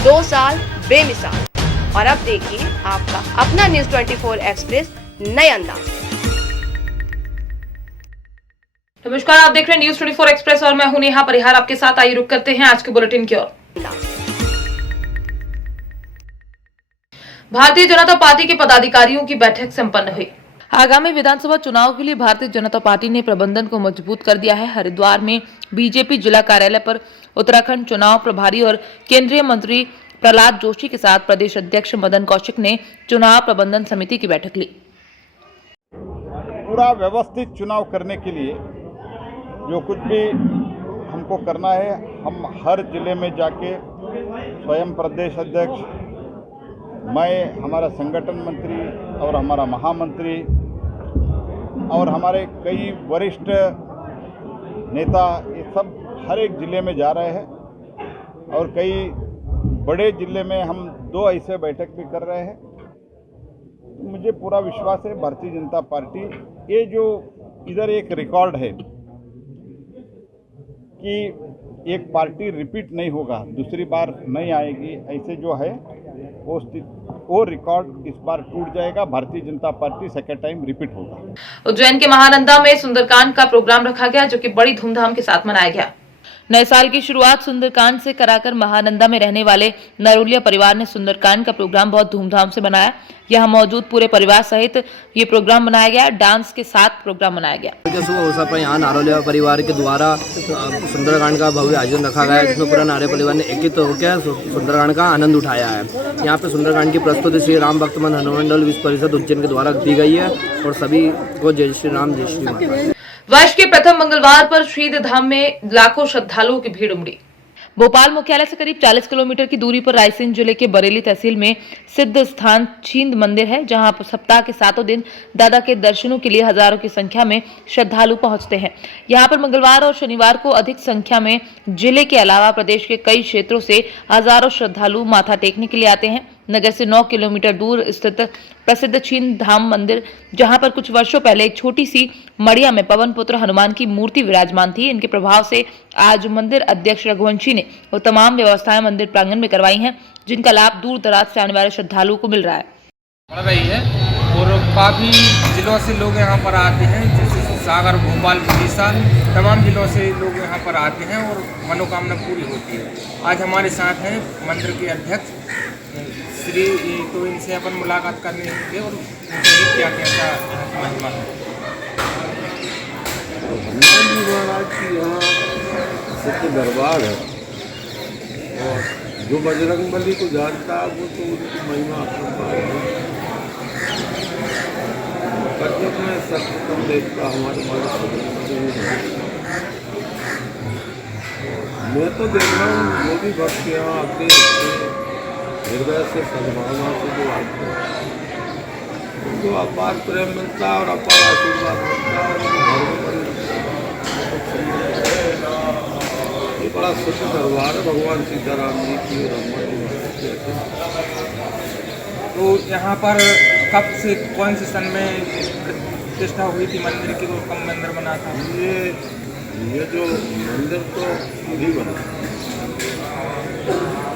2 साल बेमिसाल। और अब देखिए आपका अपना न्यूज़ 24 एक्सप्रेस नए अंदाज में। नमस्कार, आप देख रहे हैं न्यूज़ 24 एक्सप्रेस और मैं हूं नेहा परिहार आपके साथ। आइए रुक करते हैं आज के बुलेटिन की ओर। भारतीय जनता पार्टी के पदाधिकारियों की बैठक संपन्न हुई। आगामी विधानसभा चुनाव के लिए भारतीय जनता पार्टी ने प्रबंधन को मजबूत कर दिया है। हरिद्वार में बीजेपी जिला कार्यालय पर उत्तराखंड चुनाव प्रभारी और केंद्रीय मंत्री प्रहलाद जोशी के साथ प्रदेश अध्यक्ष मदन कौशिक ने चुनाव प्रबंधन समिति की बैठक ली। पूरा व्यवस्थित चुनाव करने के लिए जो कुछ भी हमको करना है, हम हर जिले में जाके स्वयं प्रदेश अध्यक्ष, मैं, हमारा संगठन मंत्री और हमारा महामंत्री और हमारे कई वरिष्ठ नेता, ये सब हर एक जिले में जा रहे हैं और कई बड़े जिले में हम 2 ऐसे बैठक भी कर रहे हैं। मुझे पूरा विश्वास है भारतीय जनता पार्टी, ये जो इधर एक रिकॉर्ड है कि एक पार्टी रिपीट नहीं होगा, दूसरी बार नहीं आएगी, ऐसे जो है वो रिकॉर्ड इस बार टूट जाएगा। Bharatiya Janata party second time repeat होगा। उज्जैन के महानंदा में सुंदरकांड का प्रोग्राम रखा गया, जो कि बड़ी धूमधाम के साथ मनाया गया। नए साल की शुरुआत सुंदरकांड से कराकर महानंदा में रहने वाले नरोलिया परिवार ने सुंदरकांड का प्रोग्राम बहुत धूमधाम से मनाया। यहां मौजूद पूरे परिवार सहित ये प्रोग्राम मनाया गया। डांस के साथ प्रोग्राम मनाया गया। सुबह यहाँ नरोलिया परिवार के द्वारा सुंदरकांड का भव्य आयोजन रखा गया है, जिसमें पूरा नारे परिवार ने एकत्रित होकर सुंदरकांड का आनंद उठाया है। यहाँ पे सुंदरकांड की प्रस्तुति श्री राम भक्त हनुमंडल विश्व परिषद उज्जैन के द्वारा दी गई है और सभी को जय श्री राम, जय श्री माता। वर्ष के प्रथम मंगलवार पर श्रीद धाम में लाखों श्रद्धालुओं की भीड़ उमड़ी। भोपाल मुख्यालय से करीब 40 किलोमीटर की दूरी पर रायसेन जिले के बरेली तहसील में सिद्ध स्थान छींद मंदिर है, जहां सप्ताह के 7 दिन दादा के दर्शनों के लिए हजारों की संख्या में श्रद्धालु पहुंचते हैं। यहां पर मंगलवार और शनिवार को अधिक संख्या में जिले के अलावा प्रदेश के कई क्षेत्रों से हजारों श्रद्धालु माथा टेकने के लिए आते हैं। नगर से 9 किलोमीटर दूर स्थित प्रसिद्ध छींद धाम मंदिर, जहां पर कुछ वर्षों पहले एक छोटी सी मड़िया में पवन पुत्र हनुमान की मूर्ति विराजमान थी, इनके प्रभाव से आज मंदिर अध्यक्ष रघुवंशी ने वो तमाम व्यवस्थाएं मंदिर प्रांगण में करवाई हैं, जिनका लाभ दूर दराज से आने वाले श्रद्धालुओं को मिल रहा है। बढ़ रही है और काफ़ी जिलों से लोग यहाँ पर आते हैं, जैसे सागर, भोपाल, विदिशा, तमाम जिलों से लोग यहाँ पर आते हैं और मनोकामना पूरी होती है। आज हमारे साथ हैं मंदिर के अध्यक्ष श्री, तो इनसे अपन मुलाकात करने होंगे और उनसे क्या कैसा महिमा है। हनुमान जी महाराज की यहाँ सत्य दरबार है और जो बजरंगबली को जानता है वो तो उनकी महिमा कर्तव्य में सत्यतम देखता हमारे मैं तो देख रहा हूँ जो भी भक्त यहाँ आते हृदय से सद्भावना से जो आते हैं उनको अपार प्रेम मिलता है और अपार आशीर्वाद मिलता है। ये बड़ा शुद्ध दरबार है भगवान सीताराम जी की और हनुमान जी तो यहाँ पर कब से, कौन से सन में प्रतिष्ठा हुई थी मंदिर की, तो कब मंदिर बना था? ये जो मंदिर तो नहीं बना,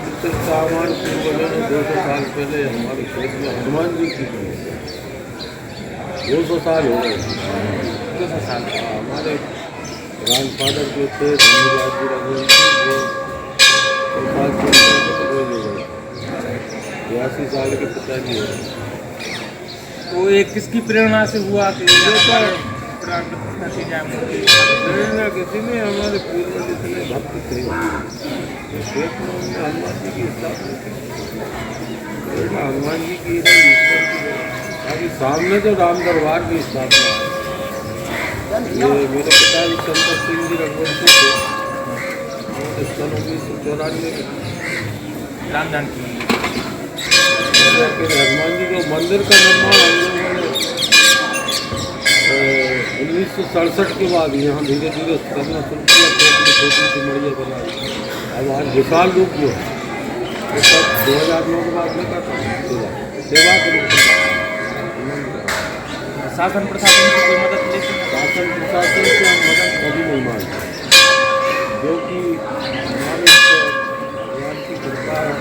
प्रतिष्ठा हमारे पूर्वजों ने 200 साल पहले हमारे क्षेत्र में हनुमान जी की 200 साल हो गए। 200 साल हमारे ग्रैंडफादर जो थे धन्यवाद जी रघुवंशी, वो 82 साल के पिताजी हो। तो ये किसकी प्रेरणा से हुआ कि प्रेरणा किसी ने, हमारे पूर्वज जितने भक्त थे हनुमान जी की स्थापना की, प्रेरणा हनुमान जी की, ईश्वर की। अभी सामने तो राम दरबार की स्थापना है। ये मेरे पिताजी चंद्र सिंह जी रघुवंशी थे, सन 1994 में राम जानकी हनुमान जी जो मंदिर का निर्माण हम लोगों ने 1967 के बाद यहाँ धीरे धीरे करना शुरू किया। छोटी सी मड़िया बनाई, अब आज विशाल रूप जो है वो सब 2009 के बाद में करता सेवा के रूप में। शासन प्रशासन की कोई मदद मिली थी? शासन प्रशासन से हम मदद कभी नहीं मांगते, जो कि हमारी भगवान की कृपा है।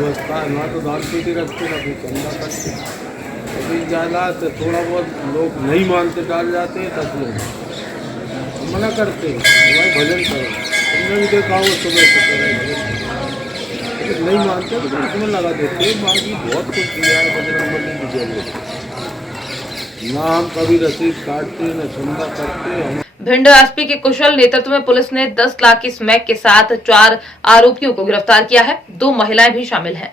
व्यवस्था है, ना तो दाल पेटी रखते ना फिर चंदा करते। अभी ज़्यादा तो थोड़ा बहुत लोग नहीं मानते, डाल जाते हैं 10 लोग, हम मना करते हैं भाई भजन करो। तुमने भी देखा हो सुबह से भजन करो, नहीं मानते तो फिर इसमें लगा देते हैं। बाकी बहुत कुछ दिया है बजरंग बली की जय। ना हम कभी रसीद काटते न चंदा करते। हम भिंड एसपी के कुशल नेतृत्व में पुलिस ने 10 लाख की स्मैक के साथ 4 आरोपियों को गिरफ्तार किया है। 2 महिलाएं भी शामिल हैं।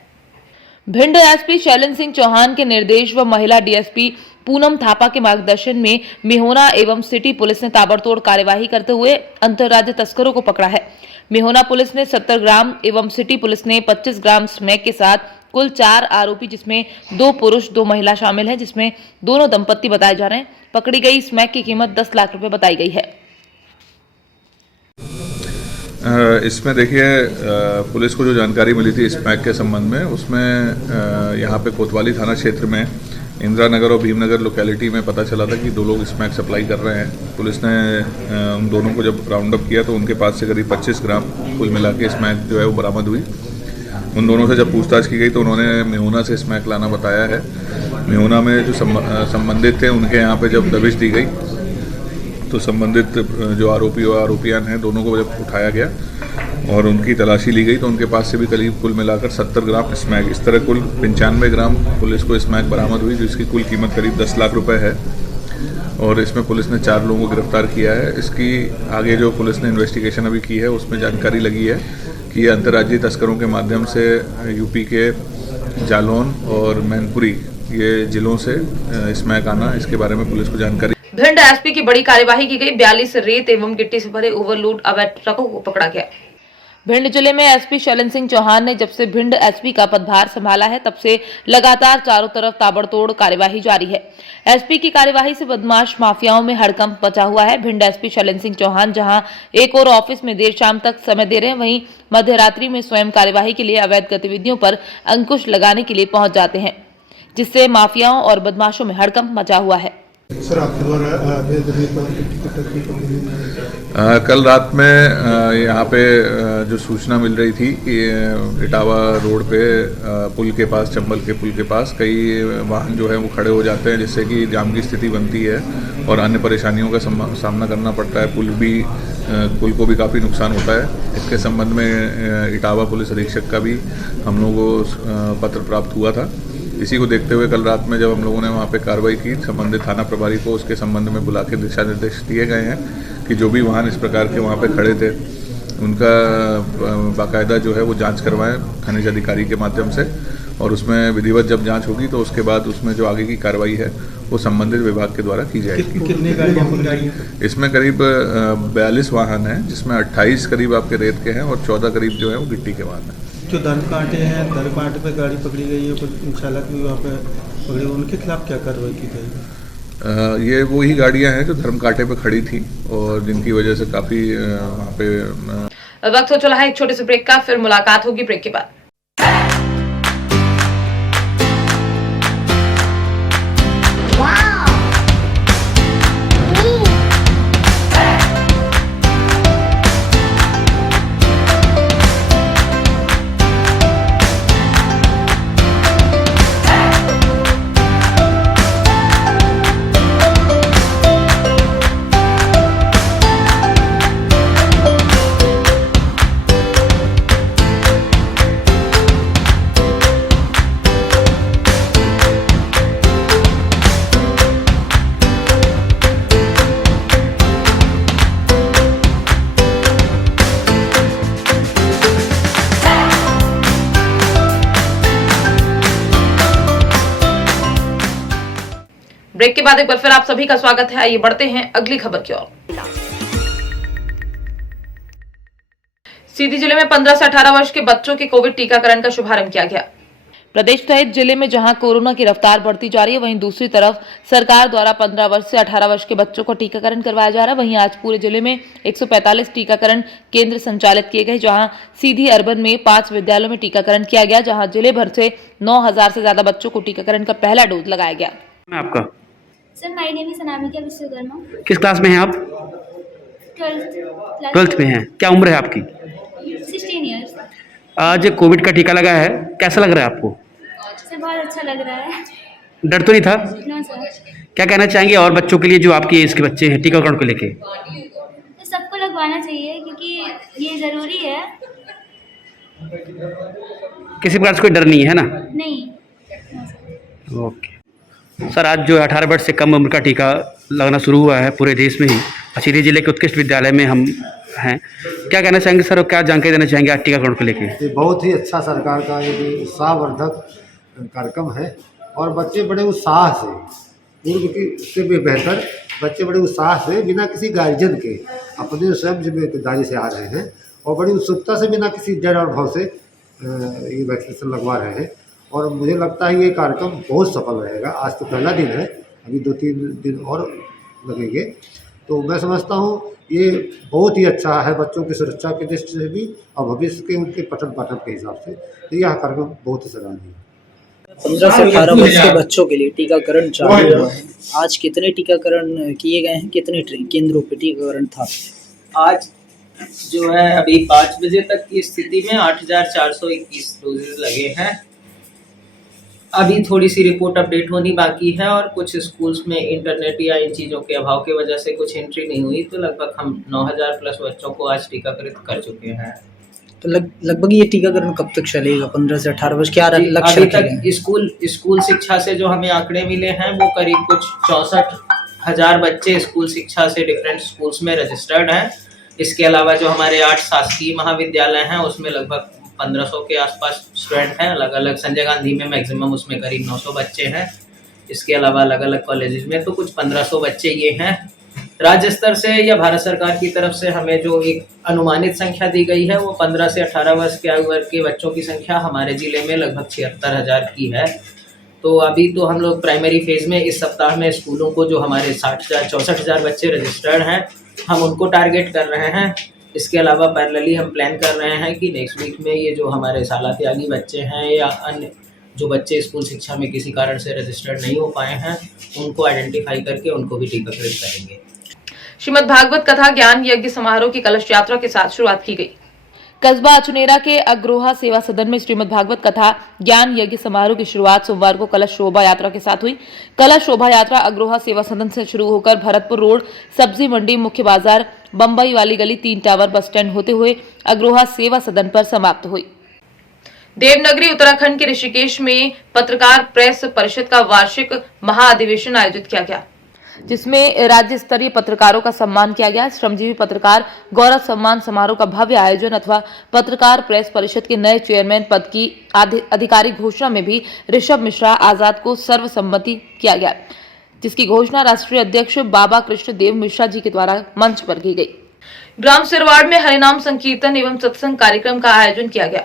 भिंड एसपी शैलेंद्र सिंह चौहान के निर्देश व महिला डीएसपी पूनम थापा के मार्गदर्शन में मेहोना एवं सिटी पुलिस ने ताबड़तोड़ कार्यवाही करते हुए अंतर्राज्यीय तस्करों को पकड़ा है। मेहोना पुलिस ने 70 ग्राम एवं सिटी पुलिस ने 25 ग्राम स्मैक के साथ कुल 4 आरोपी, जिसमें 2 पुरुष 2 महिला शामिल हैं, जिसमें दोनों दंपत्ति बताए जा रहे हैं। पकड़ी गई स्मैक की कीमत 10 लाख रुपए बताई गई है। इसमें देखिए, पुलिस को जो जानकारी मिली थी स्मैक के संबंध में, उसमें यहाँ पे कोतवाली थाना क्षेत्र में इंदिरा नगर और भीमनगर लोकेलिटी में पता चला था कि 2 लोग स्मैक सप्लाई कर रहे हैं। पुलिस ने उन दोनों को जब राउंड अप किया तो उनके पास से करीब 25 ग्राम कुल मिला के स्मैक जो है वो बरामद हुई। उन दोनों से जब पूछताछ की गई तो उन्होंने मेहुना से स्मैक लाना बताया है। मेहुना में जो संबंधित थे उनके यहाँ पे जब दबिश दी गई तो संबंधित जो आरोपी और आरोपियान हैं दोनों को जब उठाया गया और उनकी तलाशी ली गई तो उनके पास से भी करीब कुल मिलाकर 70 ग्राम स्मैक, इस तरह कुल 95 ग्राम पुलिस को स्मैक बरामद हुई, जिसकी कुल कीमत करीब 10 लाख रुपए है। और इसमें पुलिस ने 4 लोगों को गिरफ्तार किया है। इसकी आगे जो पुलिस ने इन्वेस्टिगेशन अभी की है उसमें जानकारी लगी है कि ये अंतर्राज्यीय तस्करों के माध्यम से यूपी के जालौन और मैनपुरी ये जिलों से स्मैक आना, इसके बारे में पुलिस को जानकारी। भिंड एसपी की बड़ी कार्यवाही की गई। 42 रेत एवं गिट्टी से भरे ओवरलोड अवैध ट्रकों को पकड़ा गया। भिंड जिले में एसपी शैलेंद्र सिंह चौहान ने जब से भिंड एसपी का पदभार संभाला है तब से लगातार चारों तरफ ताबड़तोड़ कार्यवाही जारी है। एसपी की कार्यवाही से बदमाश माफियाओं में हड़कंप मचा हुआ है। भिंड एसपी शैलेंद्र सिंह चौहान जहां एक और ऑफिस में देर शाम तक समय दे रहे हैं, वहीं मध्यरात्रि में स्वयं कार्यवाही के लिए अवैध गतिविधियों पर अंकुश लगाने के लिए पहुंच जाते हैं, जिससे माफियाओं और बदमाशों में हड़कंप मचा हुआ है। सर, आपके द्वारा कल रात में यहाँ पे जो सूचना मिल रही थी कि इटावा रोड पे पुल के पास, चंबल के पुल के पास कई वाहन जो है वो खड़े हो जाते हैं, जिससे कि जाम की स्थिति बनती है और अन्य परेशानियों का सामना करना पड़ता है। पुल को भी काफ़ी नुकसान होता है। इसके संबंध में इटावा पुलिस अधीक्षक का भी हम लोगों को पत्र प्राप्त हुआ था। इसी को देखते हुए कल रात में जब हम लोगों ने वहाँ पे कार्रवाई की, संबंधित थाना प्रभारी को उसके संबंध में बुला के दिशा निर्देश दिए गए हैं कि जो भी वाहन इस प्रकार के वहाँ पे खड़े थे उनका बाकायदा जो है वो जांच करवाएं खनिज अधिकारी के माध्यम से, और उसमें विधिवत जब जांच होगी तो उसके बाद उसमें जो आगे की कार्रवाई है वो संबंधित विभाग के द्वारा की जाएगी। कितनी गाड़ियाँ? इसमें करीब 42 वाहन हैं, जिसमें 28 करीब आपके रेत के हैं और 14 करीब जो है वो गिट्टी के वाहन हैं। जो धर्म कांटे हैं, धर्म कांटे पे गाड़ी पकड़ी गई है, कुछ चालक भी वहाँ पे पकड़े, उनके खिलाफ क्या कार्रवाई की गई? ये वही गाड़ियां हैं जो धर्म कांटे पे खड़ी थी और जिनकी वजह से काफी वहाँ पे वक्त हो चला है एक छोटे से ब्रेक का, फिर मुलाकात होगी ब्रेक के बाद। ब्रेक के बाद एक बार फिर आप सभी का स्वागत है। आइए बढ़ते हैं अगली खबर की ओर। सीधी जिले में 15 से 18 वर्ष के बच्चों के कोविड टीकाकरण का शुभारंभ किया गया। प्रदेश सहित जिले में जहां कोरोना की रफ्तार बढ़ती जा रही है, वहीं दूसरी तरफ सरकार द्वारा 15 वर्ष से 18 वर्ष के बच्चों को टीकाकरण करवाया जा रहा है। वहीं आज पूरे जिले में 145 टीकाकरण केंद्र संचालित किए गए, जहां सीधी अर्बन में 5 विद्यालयों में टीकाकरण किया गया, जहां जिले भर से 9000 से ज्यादा बच्चों को टीकाकरण का पहला डोज लगाया गया। आपका sir, my name is Anamika Vishwakarma. किस क्लास में हैं आप? 12th में हैं। क्या उम्र है आपकी? 16 इयर्स। आज कोविड का टीका लगा है, कैसा लग रहा है आपको? सर बहुत अच्छा लग रहा है। डर तो नहीं था? ना सर। क्या कहना चाहेंगे और बच्चों के लिए जो आपकी एज के बच्चे हैं टीकाकरण को लेके? तो सबको लगवाना चाहिए क्योंकि ये ज़रूरी है। किसी प्रकार से कोई डर नहीं है ना? नहीं। ओके सर, आज जो 18 वर्ष से कम उम्र का टीका लगना शुरू हुआ है पूरे देश में ही, असीरी जिले के उत्कृष्ट विद्यालय में हम हैं, क्या कहना चाहेंगे सर और क्या जानकारी देना चाहेंगे आज टीकाकरण को लेके? ये बहुत ही अच्छा सरकार का ये उत्साहवर्धक कार्यक्रम है और बच्चे बड़े उत्साह से, पूर्व की से भी बेहतर बच्चे बड़े उत्साह से बिना किसी गार्जियन के अपने स्वयं जिम्मेदारी से आ रहे हैं और बड़ी उत्सुकता से बिना किसी डर और भव से ये वैक्सीनेशन लगवा रहे हैं और मुझे लगता है ये कार्यक्रम बहुत सफल रहेगा। आज तो पहला दिन है, अभी 2-3 दिन और लगेंगे, तो मैं समझता हूँ ये बहुत ही अच्छा है बच्चों की सुरक्षा की दृष्टि से भी और भविष्य के उनके पठन पाठन के हिसाब से, तो यह कार्यक्रम बहुत ही सराहनीय है। 15 से 18 वर्ष के बच्चों के लिए टीकाकरण चालू हुआ है। आज कितने टीकाकरण किए गए हैं, कितने केंद्रों पर टीकाकरण था? आज जो है अभी 5 बजे तक की स्थिति में 8,421 डोजेज लगे हैं। अभी थोड़ी सी रिपोर्ट अपडेट होनी बाकी है और कुछ स्कूल्स में इंटरनेट या इन चीज़ों के अभाव की वजह से कुछ एंट्री नहीं हुई, तो लगभग हम 9,000 प्लस बच्चों को आज टीकाकरित कर चुके हैं। तो लगभग ये टीकाकरण कब तक चलेगा? 15 से 18 वर्ष क्या लक्ष्य अभी तक स्कूल शिक्षा से जो हमें आंकड़े मिले हैं वो करीब कुछ 64,000 बच्चे स्कूल शिक्षा से डिफरेंट स्कूल्स में रजिस्टर्ड हैं। इसके अलावा जो हमारे 8 शासकीय महाविद्यालय हैं उसमें लगभग 1500 के आसपास स्टूडेंट हैं। अलग अलग संजय गांधी में मैक्सिमम उसमें करीब 900 बच्चे हैं। इसके अलावा अलग अलग कॉलेजेस में तो कुछ 1500 बच्चे ये हैं। राज्य स्तर से या भारत सरकार की तरफ से हमें जो एक अनुमानित संख्या दी गई है वो 15 से 18 वर्ष के आयु वर्ग के बच्चों की संख्या हमारे ज़िले में लगभग 76,000 की है। तो अभी तो हम लोग प्राइमरी फेज़ में इस सप्ताह में स्कूलों को जो हमारे 64,000 बच्चे रजिस्टर्ड हैं हम उनको टारगेट कर रहे हैं। इसके अलावा पैरेलली हम प्लान कर रहे हैं कि नेक्स्ट वीक में ये जो हमारे साला त्यागी बच्चे हैं या अन्य जो बच्चे स्कूल शिक्षा में किसी कारण से रजिस्टर्ड नहीं हो पाए हैं उनको आइडेंटिफाई करके उनको भी टीकाकरित करेंगे। श्रीमद् भागवत कथा ज्ञान यज्ञ समारोह की कलश यात्रा के साथ शुरुआत की गई। कस्बा अचुनेरा के अग्रोहा सेवा सदन में श्रीमद् भागवत कथा ज्ञान यज्ञ समारोह की शुरुआत सोमवार को कलश शोभा यात्रा के साथ हुई। कलश शोभा यात्रा अग्रोहा सेवा सदन से शुरू होकर भरतपुर रोड, सब्जी मंडी, मुख्य बाजार, बम्बई वाली गली, 3 टावर, बस स्टैंड होते हुए अग्रोहा सेवा सदन पर समाप्त हुई। देवनगरी उत्तराखंड के ऋषिकेश में पत्रकार प्रेस परिषद का वार्षिक महाअधिवेशन आयोजित किया गया, जिसमें राज्य स्तरीय पत्रकारों का सम्मान किया गया। श्रमजीवी पत्रकार गौरव सम्मान समारोह का भव्य आयोजन अथवा पत्रकार प्रेस परिषद के नए चेयरमैन पद की आधिकारिक घोषणा में भी ऋषभ मिश्रा आजाद को सर्वसम्मति किया गया, जिसकी घोषणा राष्ट्रीय अध्यक्ष बाबा कृष्ण देव मिश्रा जी के द्वारा मंच पर की गई। ग्राम सिरवाड़ में हरिनाम संकीर्तन एवं सत्संग कार्यक्रम का आयोजन किया गया।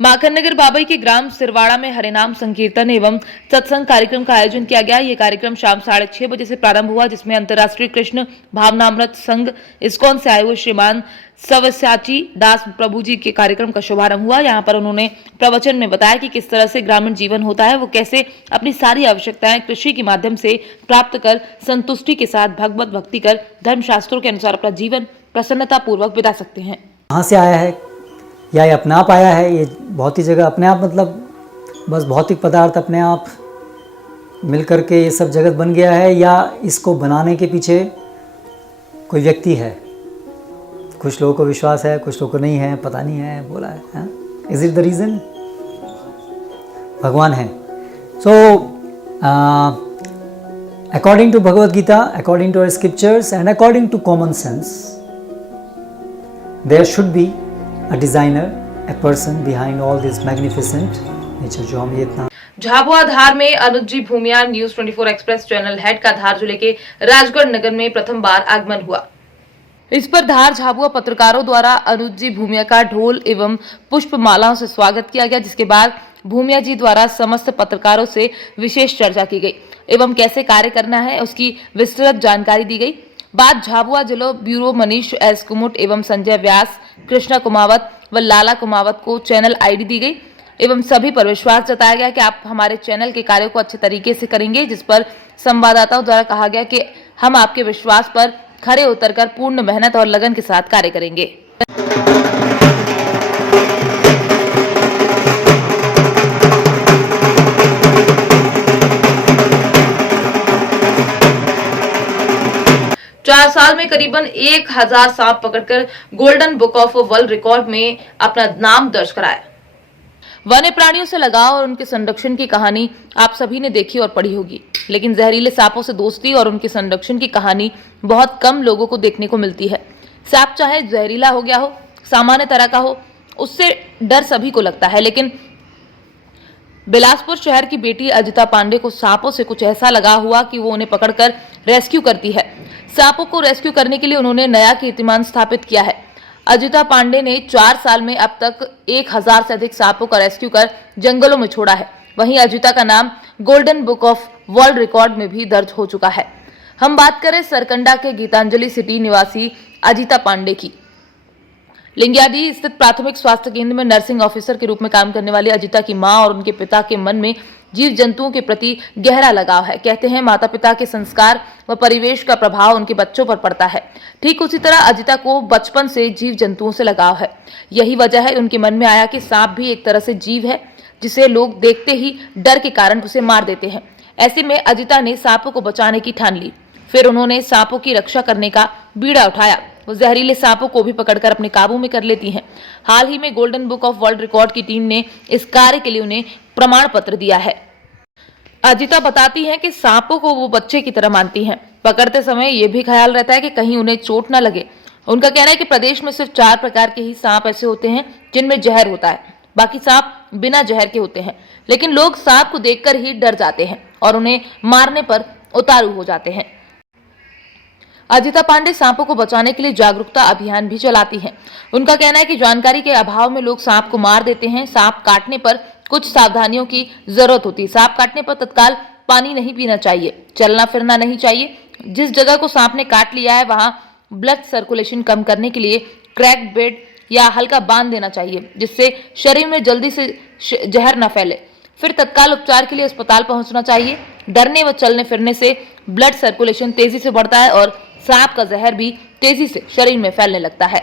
माखन नगर बाबई के ग्राम सिरवाड़ा में हरिनाम संकीर्तन एवं सत्संग कार्यक्रम का आयोजन किया गया। ये कार्यक्रम शाम 6:30 बजे से प्रारंभ हुआ, जिसमें अंतर्राष्ट्रीय कृष्ण भावनामृत संघ इस्कॉन से आए हुए श्रीमान सव्यसाची दास प्रभु जी के कार्यक्रम का शुभारंभ हुआ। यहाँ पर उन्होंने प्रवचन में बताया कि किस तरह से ग्रामीण जीवन होता है, वो कैसे अपनी सारी आवश्यकताएं कृषि के माध्यम से प्राप्त कर संतुष्टि के साथ भगवत भक्ति कर धर्मशास्त्रों के अनुसार अपना जीवन प्रसन्नता पूर्वक बिता सकते हैं। कहाँ से आया है या ये अपने आप आया है? ये बहुत ही जगह अपने आप, मतलब बस भौतिक पदार्थ अपने आप मिल करके ये सब जगत बन गया है, या इसको बनाने के पीछे कोई व्यक्ति है? कुछ लोगों को विश्वास है, कुछ लोगों को नहीं है, पता नहीं है, बोला है। Is it the reason? भगवान है। So according to Bhagavad Gita, according to our scriptures and according to common sense, there should be a designer, a person behind all this magnificent nature जो हम ये इतना। झाबुआ धार में अनुज जी भूमिया न्यूज 24 एक्सप्रेस चैनल हेड का धार जिले के राजगढ़ नगर में प्रथम बार आगमन हुआ। इस पर धार झाबुआ पत्रकारों द्वारा अनुज जी भूमिया का ढोल एवं पुष्प मालाओं से स्वागत किया गया, जिसके बाद भूमिया जी द्वारा समस्त पत्रकारों से विशेष चर्चा की गई एवं कैसे कार्य करना है उसकी विस्तृत जानकारी दी गई। बाद झाबुआ जिला ब्यूरो मनीष एस कुमुट एवं संजय व्यास, कृष्णा कुमावत व लाला कुमावत को चैनल आईडी दी गई एवं सभी पर विश्वास जताया गया कि आप हमारे चैनल के कार्यों को अच्छे तरीके से करेंगे, जिस पर संवाददाताओं द्वारा कहा गया कि हम आपके विश्वास पर खरे उतरकर पूर्ण मेहनत और लगन के साथ कार्य करेंगे। 4 साल में करीबन 1000 सांप पकड़कर golden book of world record में अपना नाम दर्ज कराया। वन्य प्राणियों से लगाव और उनके संरक्षण की कहानी आप सभी ने देखी और पढ़ी होगी, लेकिन जहरीले सांपों से दोस्ती और उनके संरक्षण की कहानी बहुत कम लोगों को देखने को मिलती है। सांप चाहे जहरीला हो गया हो, सामान्य तरह का हो, उससे डर सभी को लगता है, लेकिन बिलासपुर शहर की बेटी अजिता पांडे को सांपों से कुछ ऐसा लगा हुआ कि वो उन्हें पकड़कर रेस्क्यू करती है। सांपों को रेस्क्यू करने के लिए उन्होंने नया कीर्तिमान स्थापित किया है। अजिता पांडे ने 4 साल में अब तक 1000 से अधिक सांपों का रेस्क्यू कर जंगलों में छोड़ा है। वहीं अजिता का नाम golden book of world record में भी दर्ज हो चुका है। हम बात करें सरकंडा के गीतांजलि सिटी निवासी अजिता पांडे की। लिंगियाडी स्थित प्राथमिक स्वास्थ्य केंद्र में नर्सिंग ऑफिसर के रूप में काम करने वाली अजिता की मां और उनके पिता के मन में जीव जंतुओं के प्रति गहरा लगाव है। कहते हैं माता पिता के संस्कार व परिवेश का प्रभाव उनके बच्चों पर पड़ता है। ठीक उसी तरह अजिता को बचपन से जीव जंतुओं से लगाव है। यही वजह है उनके मन में आया कि सांप भी एक तरह से जीव है जिसे लोग देखते ही डर के कारण उसे मार देते हैं। ऐसे में अजिता ने सांपों को बचाने की ठान ली। फिर उन्होंने सांपों की रक्षा करने का बीड़ा उठाया। वो जहरीले सांपों को भी पकड़कर अपने काबू में कर लेती हैं। हाल ही में golden book of world record की टीम ने इस कार्य के लिए उन्हें प्रमाण पत्र दिया है। अजिता बताती हैं कि सांपों को वो बच्चे की तरह मानती हैं। पकड़ते समय ये भी ख्याल रहता है कि कहीं उन्हें चोट न लगे। उनका कहना है कि प्रदेश में सिर्फ 4 प्रकार के ही सांप ऐसे होते हैं जिनमें जहर होता है, बाकी सांप बिना जहर के होते हैं। लेकिन लोग सांप को देखकर ही डर जाते हैं और उन्हें मारने पर उतारू हो जाते हैं। अजिता पांडे सांपों को बचाने के लिए जागरूकता अभियान भी चलाती हैं। उनका कहना है कि जानकारी के अभाव में लोग सांप को मार देते हैं। सांप काटने पर कुछ सावधानियों की जरूरत होती है। सांप काटने पर तत्काल पानी नहीं पीना चाहिए, चलना फिरना नहीं चाहिए। जिस जगह को सांप ने काट लिया है वहां ब्लड सर्कुलेशन कम करने के लिए क्रैक बेड या हल्का बांध देना चाहिए, जिससे शरीर में जल्दी से जहर न फैले। फिर तत्काल उपचार के लिए अस्पताल पहुंचना चाहिए। डरने व चलने फिरने से ब्लड सर्कुलेशन तेजी से बढ़ता है और सांप का जहर भी तेजी से शरीर में फैलने लगता है।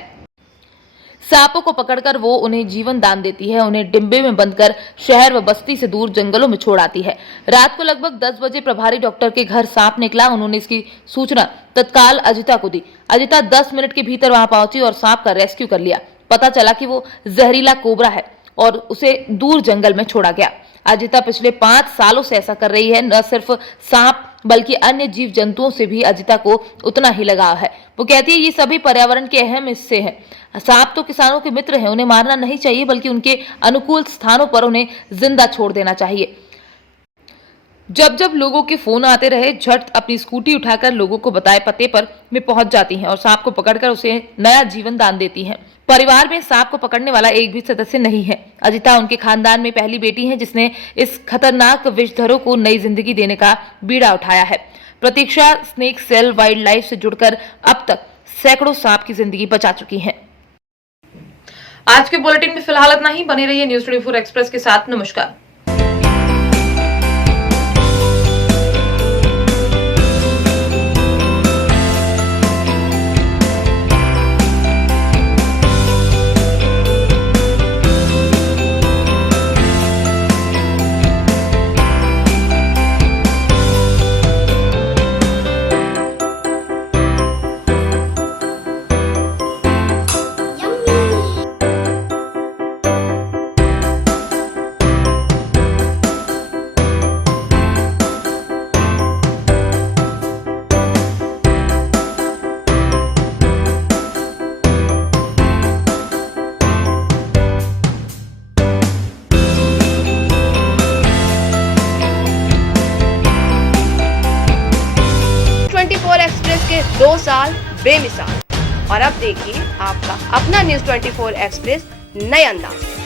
सांपों को पकड़कर वो उन्हें जीवन दान देती है। उन्हें डिब्बे में बंद कर शहर व बस्ती से दूर जंगलों में छोड़ आती है। रात को लगभग 10 बजे प्रभारी डॉक्टर के घर सांप निकला। उन्होंने इसकी सूचना तत्काल अजिता को दी। अजिता 10 मिनट के भीतर वहां पहुंची और सांप का रेस्क्यू कर लिया। पता चला कि वो जहरीला कोबरा है और उसे दूर जंगल में छोड़ा गया। अजिता पिछले 5 सालों से ऐसा कर रही है। न सिर्फ सांप बल्कि अन्य जीव जंतुओं से भी अजिता को उतना ही लगाव है। वो कहती है ये सभी पर्यावरण के अहम हिस्से हैं। सांप तो किसानों के मित्र हैं, उन्हें मारना नहीं चाहिए बल्कि उनके अनुकूल स्थानों पर उन्हें जिंदा छोड़ देना चाहिए। जब जब लोगों के फोन आते रहे, झट अपनी स्कूटी उठाकर लोगों को बताए पते पर वे पहुंच जाती हैं और सांप को पकड़कर उसे नया जीवन दान देती हैं। परिवार में सांप को पकड़ने वाला एक भी सदस्य नहीं है। अजिता उनके खानदान में पहली बेटी है जिसने इस खतरनाक विषधरों को नई जिंदगी देने का बीड़ा उठाया है। प्रतीक्षा स्नेक सेल वाइल्ड लाइफ से जुड़कर अब तक सैकड़ों सांप की जिंदगी बचा चुकी है। आज के बुलेटिन में फिलहाल इतना ही। बने रहिए न्यूज़ 24 एक्सप्रेस के साथ। नमस्कार। एक्सप्रेस के 2 साल बेमिसाल। और अब देखिए आपका अपना न्यूज़ 24 एक्सप्रेस नए अंदाज में।